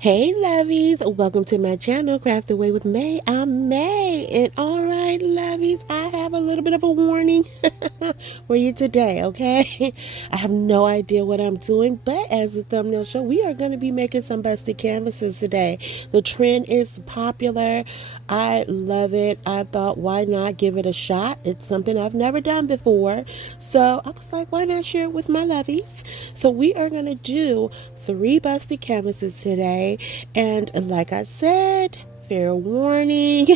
Hey lovies, welcome to my channel, Craft Away with May. I'm May, and all right lovies, I have a little bit of a warning for you today, okay? I have no idea what I'm doing, but as the thumbnail shows, we are going to be making some busted canvases today. The trend is popular. I love it. I thought, why not give it a shot? It's something I've never done before, so I was like, why not share it with my lovies? So we are going to do 3 busted canvases today, and like I said, fair warning,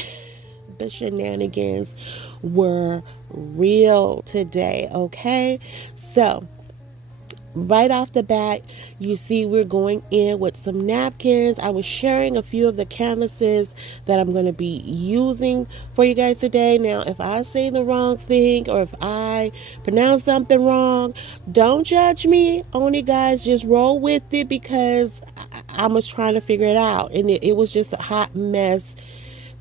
the shenanigans were real today, okay? So right off the bat, you see we're going in with some napkins. I was sharing a few of the canvases that I'm going to be using for you guys today. Now, if I say the wrong thing or if I pronounce something wrong, don't judge me on it, guys. Just roll with it because I was trying to figure it out, and it was just a hot mess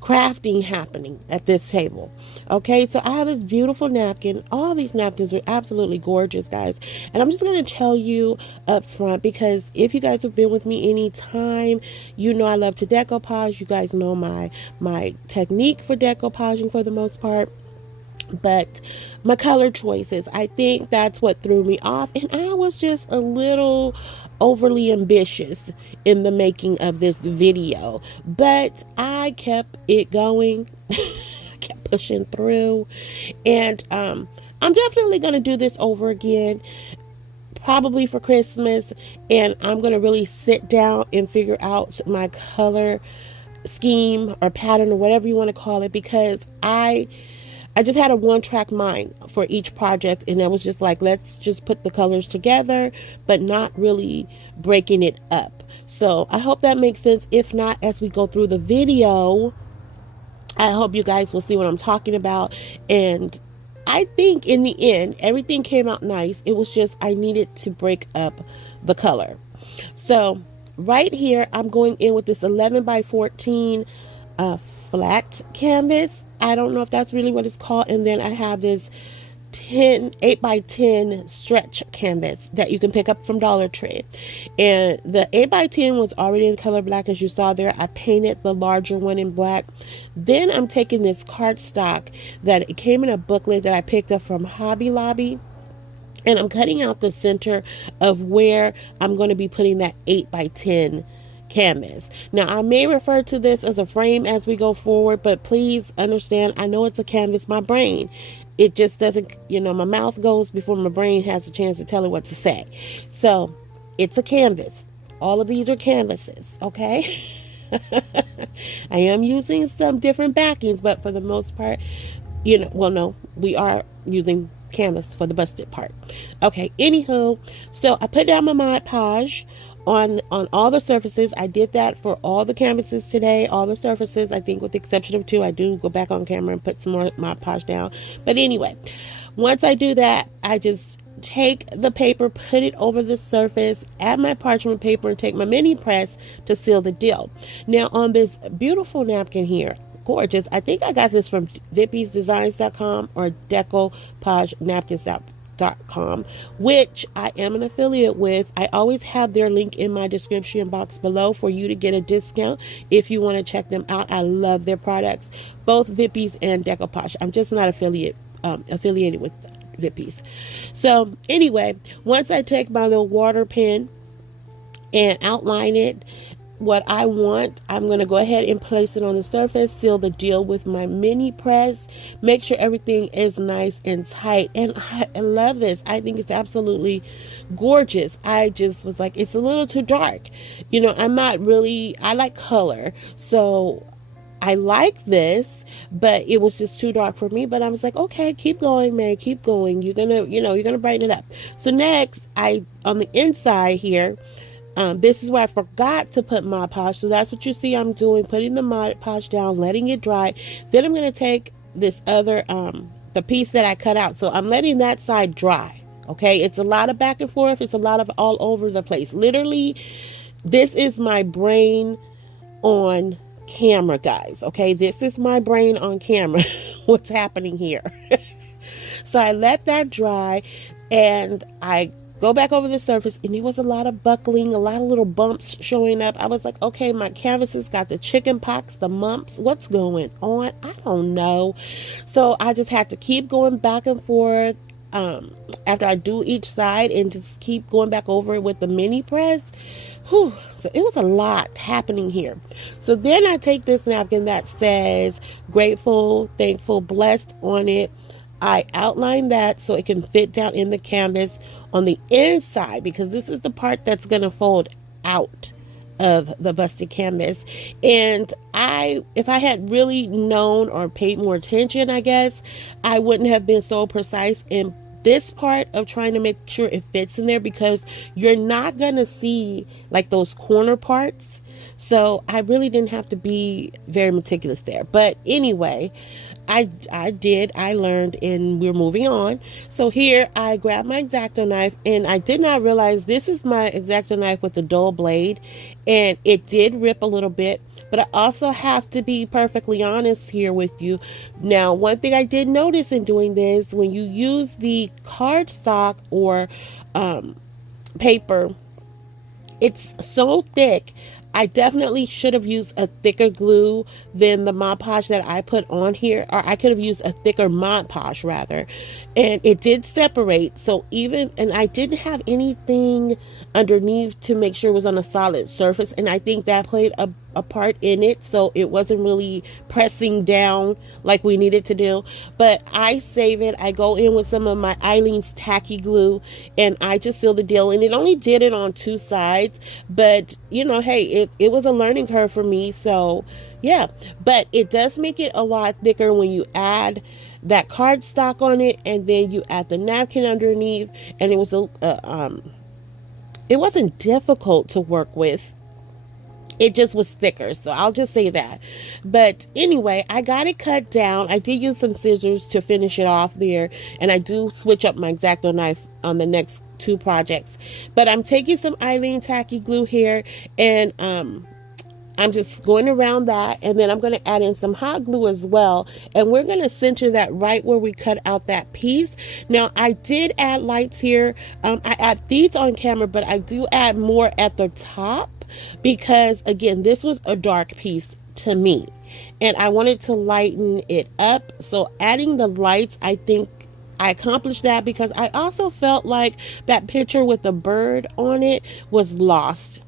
crafting happening at this table. Okay, so I have this beautiful napkin. All these napkins are absolutely gorgeous, guys, and I'm just going to tell you up front, because if you guys have been with me any time, you know I love to decoupage. You guys know my technique for decoupaging for the most part. But my color choices, I think that's what threw me off, and I was just a little overly ambitious in the making of this video, but I kept it going. I kept pushing through, and I'm definitely going to do this over again, probably for Christmas, and I'm going to really sit down and figure out my color scheme or pattern or whatever you want to call it, because I just had a one-track mind for each project, and I was just like, let's just put the colors together, but not really breaking it up. So I hope that makes sense. If not, as we go through the video, I hope you guys will see what I'm talking about. And I think in the end, everything came out nice. It was just I needed to break up the color. So right here, I'm going in with this 11 by 14 flat canvas. I don't know if that's really what it's called. And then I have this 8 by 10 stretch canvas that you can pick up from Dollar Tree. And the 8 by 10 was already in color black, as you saw there. I painted the larger one in black. Then I'm taking this cardstock that it came in a booklet that I picked up from Hobby Lobby, and I'm cutting out the center of where I'm going to be putting that 8 by 10 canvas. Now, I may refer to this as a frame as we go forward, but please understand, I know it's a canvas. My brain, it just doesn't, my mouth goes before my brain has a chance to tell it what to say. So it's a canvas. All of these are canvases, okay? I am using some different backings, but for the most part, no, we are using canvas for the busted part. Okay, anywho, so I put down my Mod Podge on all the surfaces. I did that for all the canvases today, all the surfaces. I think with the exception of 2, I do go back on camera and put some more Mod Podge down. But anyway, once I do that, I just take the paper, put it over the surface, add my parchment paper, and take my mini press to seal the deal. Now on this beautiful napkin here, gorgeous, I think I got this from vippiesdesigns.com or decopagenapkins.com, which I am an affiliate with. I always have their link in my description box below for you to get a discount if you want to check them out. I love their products, both Vippies and Decoupage. I'm just not affiliated with Vippies. So anyway, once I take my little water pen and outline it what I want, I'm going to go ahead and place it on the surface, seal the deal with my mini press, make sure everything is nice and tight. And I love this. I think it's absolutely gorgeous. I just was like, it's a little too dark. I'm not really, I like color, so I like this, but it was just too dark for me. But I was like, okay, keep going, man, keep going. You're gonna brighten it up. So next, on the inside here, this is where I forgot to put Mod Podge. So that's what you see I'm doing, putting the Mod Podge down, letting it dry. Then I'm going to take this other, the piece that I cut out. So I'm letting that side dry. Okay. It's a lot of back and forth. It's a lot of all over the place. Literally, this is my brain on camera, guys. Okay. This is my brain on camera. What's happening here? So I let that dry, and I go back over the surface, and there was a lot of buckling, a lot of little bumps showing up. I was like, okay, my canvases got the chicken pox, the mumps. What's going on? I don't know. So I just had to keep going back and forth after I do each side, and just keep going back over it with the mini press. Whew. So it was a lot happening here. So then I take this napkin that says grateful, thankful, blessed on it. I outline that so it can fit down in the canvas on the inside, because this is the part that's going to fold out of the busted canvas. And if I had really known or paid more attention, I guess I wouldn't have been so precise in this part of trying to make sure it fits in there, because you're not going to see like those corner parts. So I really didn't have to be very meticulous there. But anyway, I learned, and we're moving on. So here I grabbed my X-Acto knife, and I did not realize this is my X-Acto knife with the dull blade, and it did rip a little bit. But I also have to be perfectly honest here with you. Now, one thing I did notice in doing this, when you use the cardstock or paper, it's so thick. I definitely should have used a thicker glue than the Mod Podge that I put on here, or I could have used a thicker Mod Podge rather. And it did separate. So and I didn't have anything underneath to make sure it was on a solid surface. And I think that played a part in it. So it wasn't really pressing down like we needed to do. But I save it. I go in with some of my Eileen's tacky glue, and I just seal the deal. And it only did it on 2 sides. But, you know, hey, it was a learning curve for me. So, yeah. But it does make it a lot thicker when you add that cardstock on it, and then you add the napkin underneath. And it was it wasn't difficult to work with. It just was thicker, so I'll just say that. But anyway, I got it cut down. I did use some scissors to finish it off there, and I do switch up my X-Acto knife on the next 2 projects. But I'm taking some Eileen tacky glue here, and I'm just going around that, and then I'm going to add in some hot glue as well, and we're going to center that right where we cut out that piece. Now, I did add lights here. I add these on camera, but I do add more at the top, because again, this was a dark piece to me, and I wanted to lighten it up. So adding the lights, I think I accomplished that, because I also felt like that picture with the bird on it was lost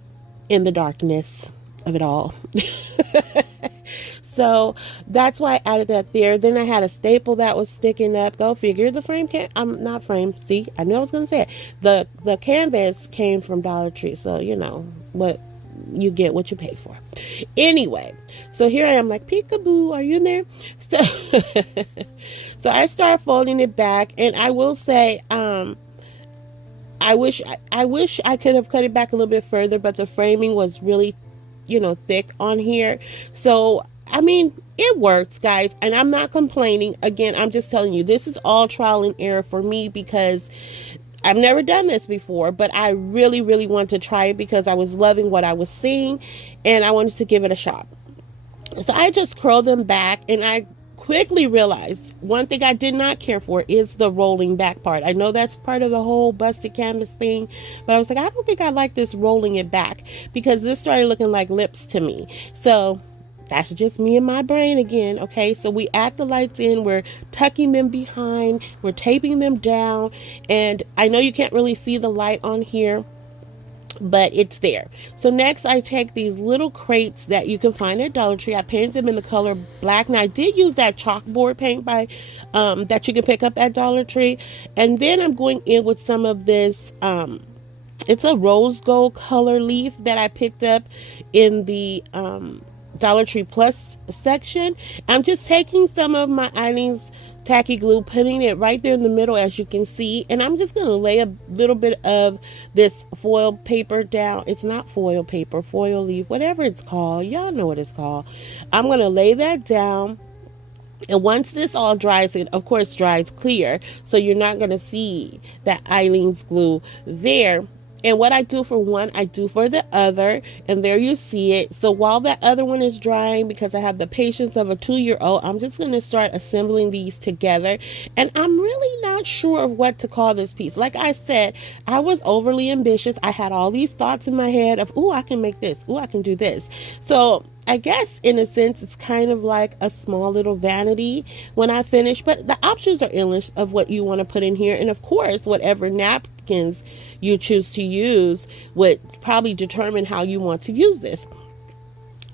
in the darkness of it all. So that's why I added that there. Then I had a staple that was sticking up. Go figure. The frame not frame. See, I knew I was gonna say it. The canvas came from Dollar Tree, so you know what, you get what you pay for. Anyway, so here I am like, peekaboo, are you in there? So so I start folding it back, and I will say I wish I could have cut it back a little bit further, but the framing was really, you know, thick on here. So I mean, it works, guys, and I'm not complaining. Again, I'm just telling you, this is all trial and error for me, because I've never done this before, but I really, really want to try it because I was loving what I was seeing, and I wanted to give it a shot. So I just curled them back, and I quickly realized one thing I did not care for is the rolling back part. I know that's part of the whole busted canvas thing, but I was like, I don't think I like this rolling it back, because this started looking like lips to me. So that's just me and my brain again. Okay, so we add the lights in, we're tucking them behind, we're taping them down, and I know you can't really see the light on here, but it's there. So next I take these little crates that you can find at Dollar Tree. I painted them in the color black. Now I did use that chalkboard paint by that you can pick up at Dollar Tree, and then I'm going in with some of this it's a rose gold color leaf that I picked up in the Dollar Tree Plus section. I'm just taking some of my Eileen's tacky glue, putting it right there in the middle, as you can see, and I'm just going to lay a little bit of this foil paper down. It's not foil paper, foil leaf, whatever it's called. Y'all know what it's called. I'm going to lay that down, and once this all dries, it of course dries clear, so you're not going to see that Eileen's glue there. And what I do for one, I do for the other. And there you see it. So while that other one is drying, because I have the patience of a 2-year-old, I'm just going to start assembling these together. And I'm really not sure of what to call this piece. Like I said, I was overly ambitious. I had all these thoughts in my head of, oh, I can make this. Oh, I can do this. So I guess in a sense, it's kind of like a small little vanity when I finish, but the options are endless of what you want to put in here. And of course, whatever napkins you choose to use would probably determine how you want to use this.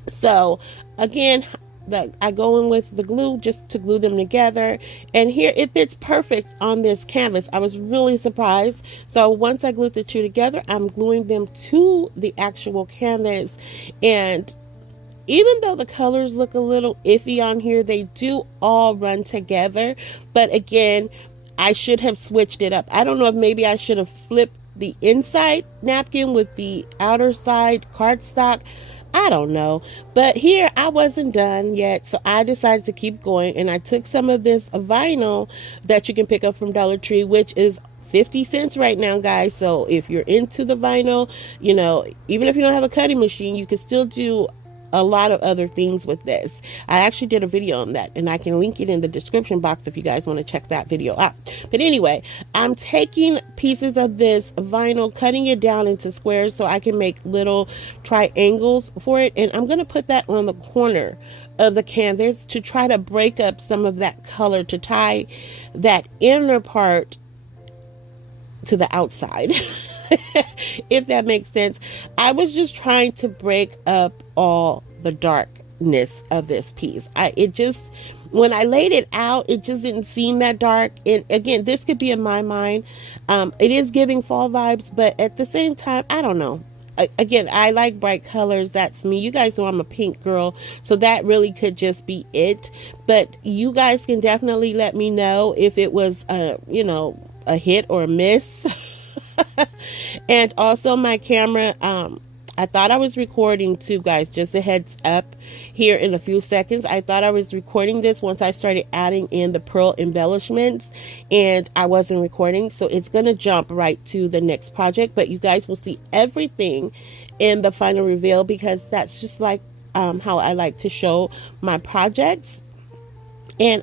So again, I go in with the glue just to glue them together, and here it fits perfect on this canvas. I was really surprised. So once I glued the two together, I'm gluing them to the actual canvas, and even though the colors look a little iffy on here, they do all run together. But again, I should have switched it up. I don't know if maybe I should have flipped the inside napkin with the outer side cardstock. I don't know. But here I wasn't done yet, so I decided to keep going, and I took some of this vinyl that you can pick up from Dollar Tree, which is 50 cents right now, guys. So if you're into the vinyl, you know, even if you don't have a cutting machine, you can still do a lot of other things with this. I actually did a video on that, and I can link it in the description box if you guys want to check that video out. But anyway, I'm taking pieces of this vinyl, cutting it down into squares so I can make little triangles for it, and I'm going to put that on the corner of the canvas to try to break up some of that color, to tie that inner part to the outside. If that makes sense. I was just trying to break up all the darkness of this piece. When I laid it out, it just didn't seem that dark. And again, this could be in my mind. It is giving fall vibes, but at the same time, I don't know. Again, I like bright colors. That's me. You guys know I'm a pink girl, so that really could just be it. But you guys can definitely let me know if it was a hit or a miss. And also my camera, I thought I was recording too, guys. Just a heads up here in a few seconds. I thought I was recording this once I started adding in the pearl embellishments, and I wasn't recording. So it's going to jump right to the next project, but you guys will see everything in the final reveal, because that's just like how I like to show my projects. And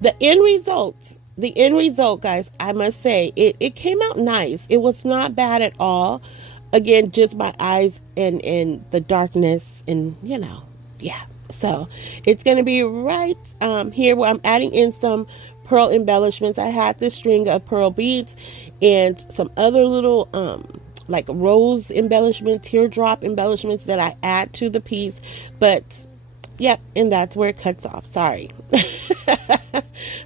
the end result, guys, I must say, it came out nice. It was not bad at all. Again, just my eyes and the darkness, and yeah. So it's going to be right here where I'm adding in some pearl embellishments. I had this string of pearl beads and some other little like rose embellishment, teardrop embellishments that I add to the piece. But yep, and that's where it cuts off. Sorry.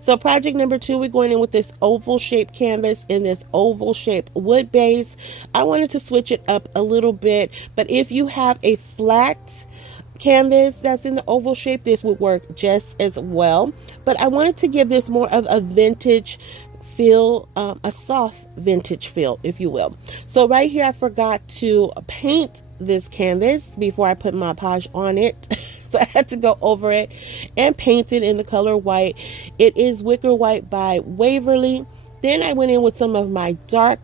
So project number 2, we're going in with this oval shaped canvas in this oval shaped wood base. I wanted to switch it up a little bit, but if you have a flat canvas that's in the oval shape, this would work just as well. But I wanted to give this more of a vintage feel, a soft vintage feel, if you will. So right here, I forgot to paint this canvas before I put my Page on it. So I had to go over it and paint it in the color white. It is Wicker White by Waverly. Then I went in with some of my dark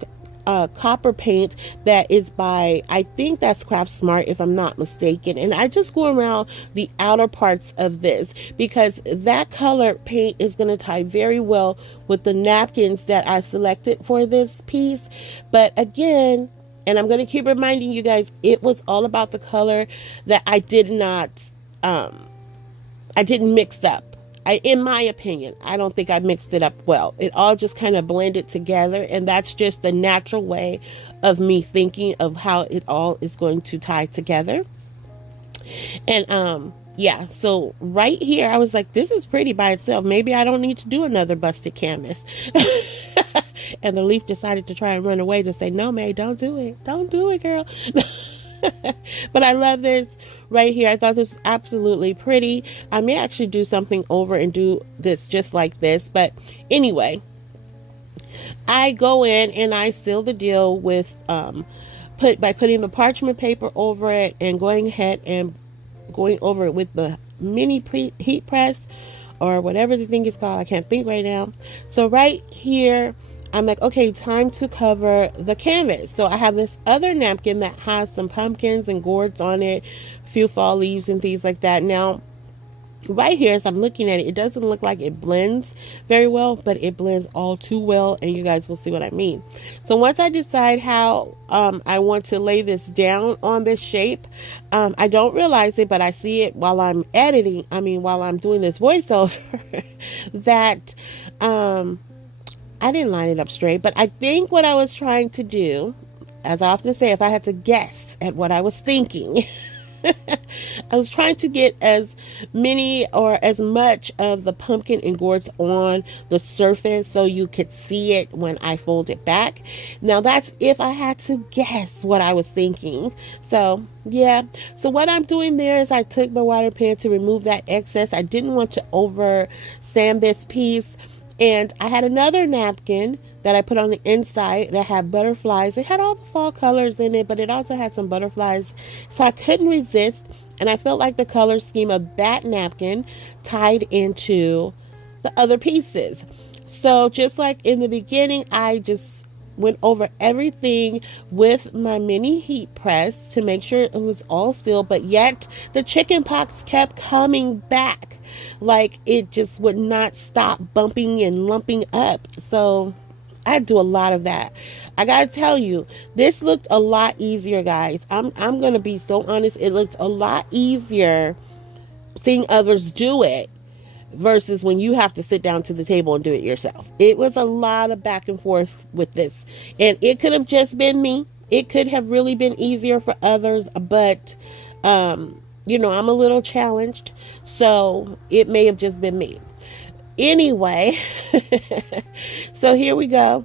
copper paint that is by, I think that's Craft Smart if I'm not mistaken. And I just go around the outer parts of this because that color paint is going to tie very well with the napkins that I selected for this piece. But again, and I'm going to keep reminding you guys, it was all about the color that I did not I didn't mix up. In my opinion, I don't think I mixed it up well. It all just kind of blended together, and that's just the natural way of me thinking of how it all is going to tie together. And yeah, so right here I was like, this is pretty by itself. Maybe I don't need to do another busted canvas. And the leaf decided to try and run away to say, no, May, don't do it. Don't do it, girl. But I love this right here. I thought this was absolutely pretty. I may actually do something over and do this just like this. But anyway, I go in and I seal the deal with by putting the parchment paper over it and going ahead and going over it with the mini heat press or whatever the thing is called. I can't think right now. So right here, I'm like, okay, time to cover the canvas. So I have this other napkin that has some pumpkins and gourds on it, a few fall leaves and things like that. Now, right here, as I'm looking at it, it doesn't look like it blends very well, but it blends all too well, and you guys will see what I mean. So once I decide how I want to lay this down on this shape, I don't realize it, but I see it while I'm editing, while I'm doing this voiceover, that I didn't line it up straight, but I think what I was trying to do, as I often say, if I had to guess at what I was thinking, I was trying to get as many or as much of the pumpkin and gourds on the surface so you could see it when I fold it back. Now that's if I had to guess what I was thinking. So yeah, so what I'm doing there is I took my water pen to remove that excess. I didn't want to over sand this piece. And I had another napkin that I put on the inside that had butterflies. It had all the fall colors in it, but it also had some butterflies. So I couldn't resist. And I felt like the color scheme of that napkin tied into the other pieces. So just like in the beginning, I just went over everything with my mini heat press to make sure it was all still, but yet the chicken pox kept coming back. Like it just would not stop bumping and lumping up. So I do a lot of that. I gotta tell you, this looked a lot easier, guys. I'm gonna be so honest. It looked a lot easier seeing others do it versus when you have to sit down to the table and do it yourself. It was a lot of back and forth with this, and it could have just been me. It could have really been easier for others, but you know, I'm a little challenged, so it may have just been me. Anyway, so here we go.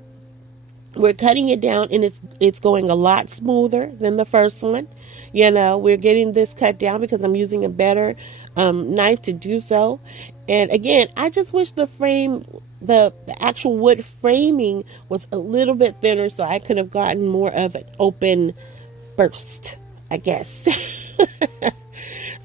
We're cutting it down, and it's going a lot smoother than the first one. You know, we're getting this cut down because I'm using a better knife to do so. And again, I just wish the frame, the actual wood framing was a little bit thinner so I could have gotten more of an open burst, I guess.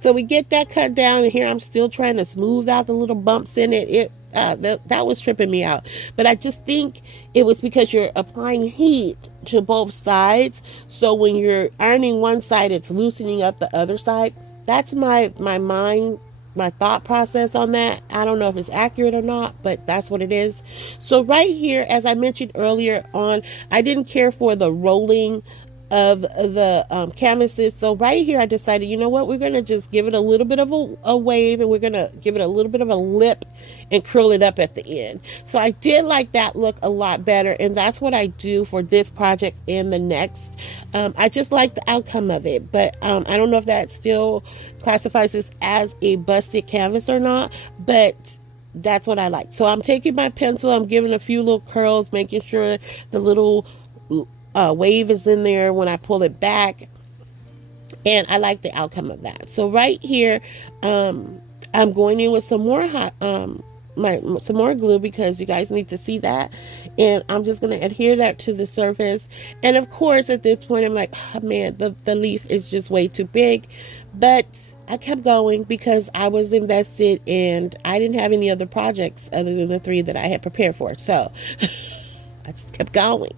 So we get that cut down, and here I'm still trying to smooth out the little bumps in it. That was tripping me out. But I just think it was because you're applying heat to both sides. So when you're ironing one side, it's loosening up the other side. That's my mind, my thought process on that. I don't know if it's accurate or not, but that's what it is. So right here, as I mentioned earlier on, I didn't care for the rolling of the canvases. So right here I decided, you know what, we're going to just give it a little bit of a wave, and we're going to give it a little bit of a lip and curl it up at the end. So I did like that look a lot better, and that's what I do for this project and the next. I just like the outcome of it, but I don't know if that still classifies this as a busted canvas or not, but that's what I like. So I'm taking my pencil, I'm giving a few little curls, making sure the little wave is in there when I pull it back, and I like the outcome of that. So right here, I'm going in with some more hot some more glue because you guys need to see that, and I'm just going to adhere that to the surface. And of course at this point I'm like, oh man, the leaf is just way too big, but I kept going because I was invested and I didn't have any other projects other than the 3 that I had prepared for. So I just kept going.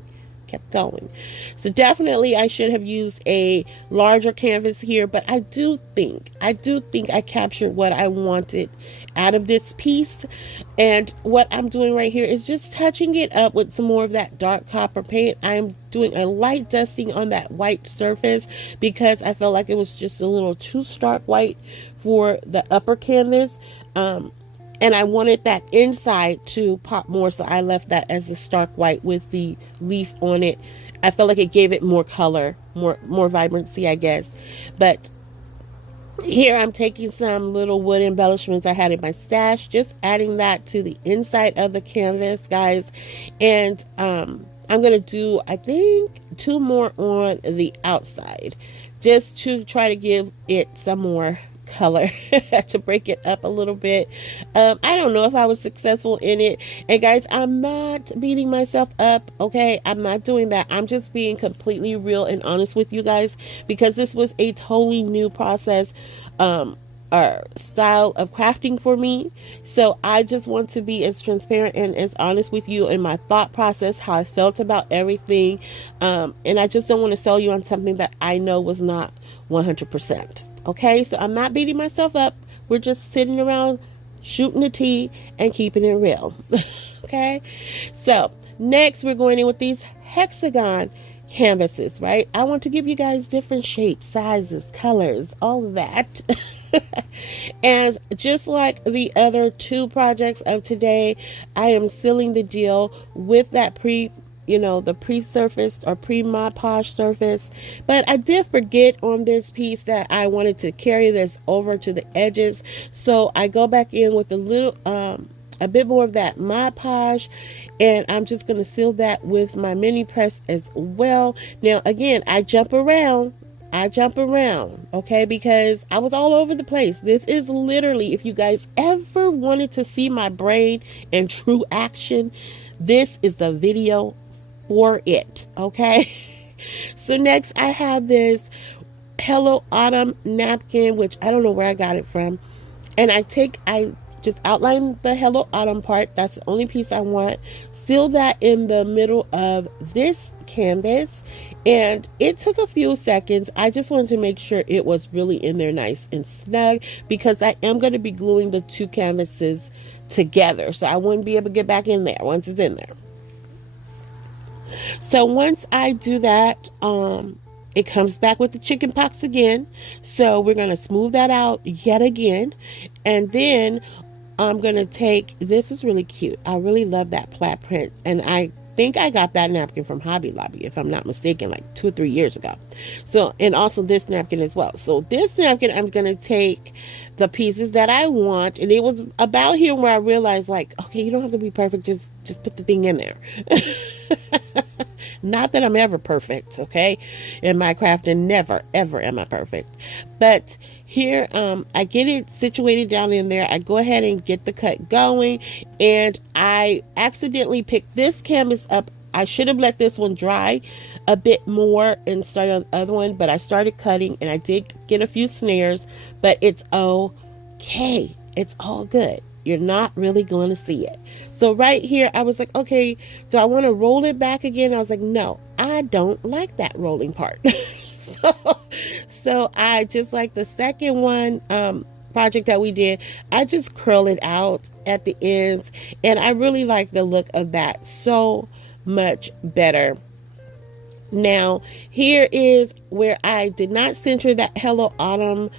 So definitely I should have used a larger canvas here, but I do think I captured what I wanted out of this piece. And what I'm doing right here is just touching it up with some more of that dark copper paint. I'm doing a light dusting on that white surface because I felt like it was just a little too stark white for the upper canvas. And I wanted that inside to pop more, so I left that as the stark white with the leaf on it. I felt like it gave it more color, more vibrancy, I guess. But here I'm taking some little wood embellishments I had in my stash, just adding that to the inside of the canvas, guys. And I'm going to do, I think, 2 more on the outside, just to try to give it some more color to break it up a little bit. I don't know if I was successful in it, and guys, I'm not beating myself up, okay? I'm not doing that. I'm just being completely real and honest with you guys because this was a totally new process style of crafting for me. So I just want to be as transparent and as honest with you in my thought process, how I felt about everything. And I just don't want to sell you on something that I know was not 100%. Okay, so I'm not beating myself up. We're just sitting around shooting the tea and keeping it real. Okay, so next we're going in with these hexagon canvases, right? I want to give you guys different shapes, sizes, colors, all of that. And just like the other two projects of today, I am sealing the deal with that the pre-surfaced or pre-Mod Podge surface. But I did forget on this piece that I wanted to carry this over to the edges. So I go back in with a bit more of that Mod Podge, and I'm just going to seal that with my mini press as well. Now, again, I jump around, okay, because I was all over the place. This is literally, if you guys ever wanted to see my brain in true action, this is the video for it, okay? So next I have this Hello Autumn napkin, which I don't know where I got it from. And I just outline the Hello Autumn part. That's the only piece I want. Seal that in the middle of this canvas. And it took a few seconds. I just wanted to make sure it was really in there nice and snug, because I am going to be gluing the two canvases together. So I wouldn't be able to get back in there once it's in there. So once I do that, it comes back with the chicken pox again. So we're going to smooth that out yet again. And then I'm going to take, this is really cute. I really love that plaid print. And I think I got that napkin from Hobby Lobby, if I'm not mistaken, like 2 or 3 years ago. So, and also this napkin as well. So this napkin, I'm going to take the pieces that I want. And it was about here where I realized, like, okay, you don't have to be perfect. Just put the thing in there. Not that I'm ever perfect, okay? In my crafting, never, ever am I perfect. But here, I get it situated down in there. I go ahead and get the cut going. And I accidentally picked this canvas up. I should have let this one dry a bit more and started on the other one. But I started cutting and I did get a few snares. But it's okay. It's all good. You're not really going to see it. So right here, I was like, okay, do I want to roll it back again? I was like, no, I don't like that rolling part. So I just like the second one project that we did, I just curl it out at the ends. And I really like the look of that so much better. Now, here is where I did not center that Hello Autumn.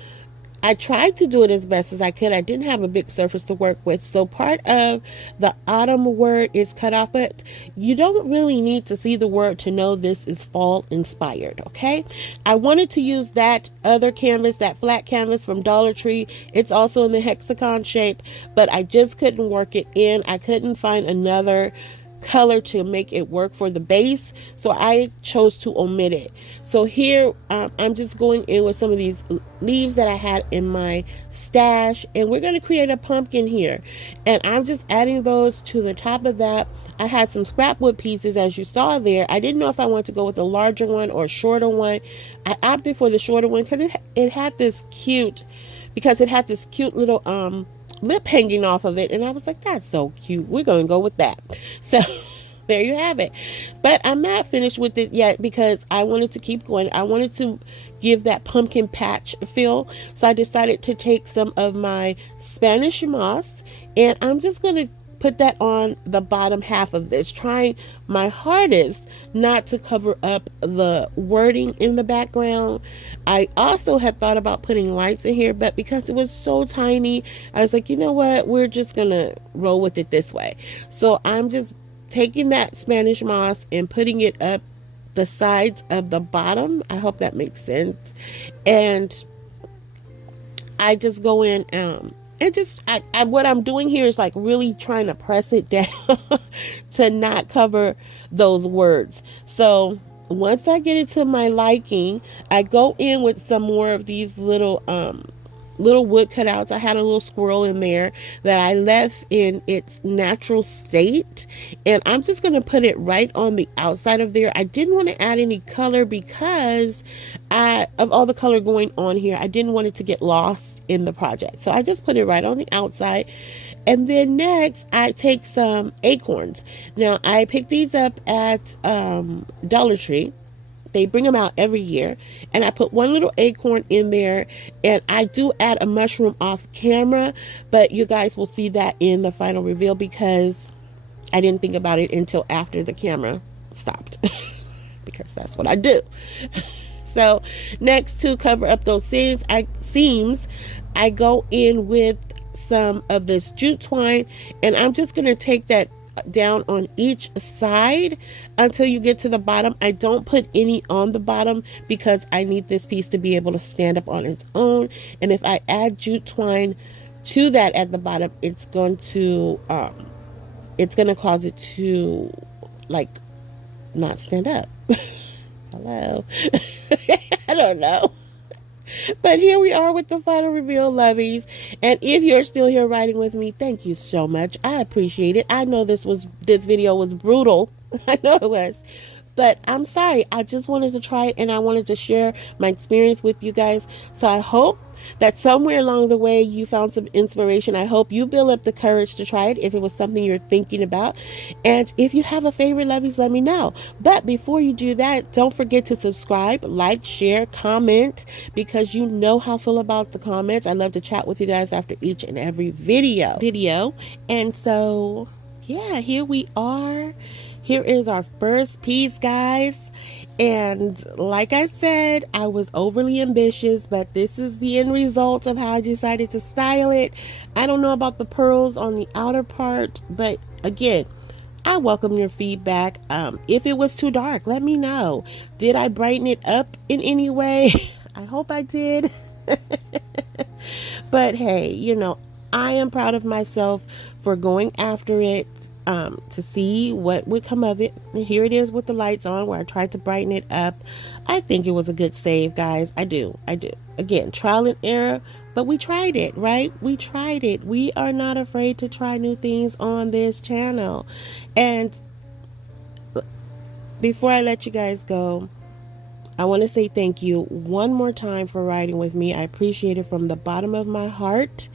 I tried to do it as best as I could. I didn't have a big surface to work with. So part of the autumn word is cut off, but you don't really need to see the word to know this is fall inspired, okay? I wanted to use that other canvas, that flat canvas from Dollar Tree. It's also in the hexagon shape, but I just couldn't work it in. I couldn't find another color to make it work for the base, so I chose to omit it. So here I'm just going in with some of these leaves that I had in my stash, and we're going to create a pumpkin here, and I'm just adding those to the top of that. I had some scrap wood pieces, as you saw there. I didn't know if I wanted to go with a larger one or a shorter one. I opted for the shorter one because it had this cute little lip hanging off of it, and I was like, that's so cute, we're gonna go with that. So there you have it. But I'm not finished with it yet because I wanted to keep going. I wanted to give that pumpkin patch feel, so I decided to take some of my Spanish moss, and I'm just gonna put that on the bottom half of this, trying my hardest not to cover up the wording in the background. I also had thought about putting lights in here, but because it was so tiny, I was like, you know what, we're just gonna roll with it this way. So I'm just taking that Spanish moss and putting it up the sides of the bottom. I hope that makes sense. And I just go in what I'm doing here is like really trying to press it down to not cover those words. So once I get it to my liking, I go in with some more of these little little wood cutouts. I had a little squirrel in there that I left in its natural state, and I'm just going to put it right on the outside of there. I didn't want to add any color because of all the color going on here, I didn't want it to get lost in the project, so I just put it right on the outside. And then next, I take some acorns. Now, I picked these up at Dollar Tree. They bring them out every year, and I put one little acorn in there, and I do add a mushroom off camera, but you guys will see that in the final reveal because I didn't think about it until after the camera stopped because that's what I do. So next, to cover up those seams, I go in with some of this jute twine, and I'm just going to take that down on each side until you get to the bottom. I don't put any on the bottom because I need this piece to be able to stand up on its own, and if I add jute twine to that at the bottom, it's going to cause it to like not stand up. Hello. I don't know. But here we are with the final reveal, lovies. And if you're still here riding with me, thank you so much. I appreciate it. I know this video was brutal. I know it was. But I'm sorry. I just wanted to try it, and I wanted to share my experience with you guys. So I hope that somewhere along the way you found some inspiration. I hope you build up the courage to try it if it was something you're thinking about. And if you have a favorite, lovies, let me know. But before you do that, don't forget to subscribe, like, share, comment, because you know how I feel about the comments. I love to chat with you guys after each and every video. And so, yeah, here we are. Here is our first piece, guys. And like I said, I was overly ambitious, but this is the end result of how I decided to style it. I don't know about the pearls on the outer part, but again, I welcome your feedback. If it was too dark, let me know. Did I brighten it up in any way? I hope I did. But hey, you know, I am proud of myself for going after it. To see what would come of it. And here it is with the lights on, where I tried to brighten it up. I think it was a good save, guys. I do. Again, trial and error, but we tried it, right? We tried it. We are not afraid to try new things on this channel. And before I let you guys go, I want to say thank you one more time for riding with me. I appreciate it from the bottom of my heart.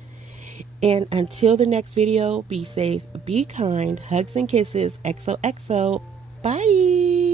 And until the next video, be safe, be kind, hugs and kisses, XOXO, bye.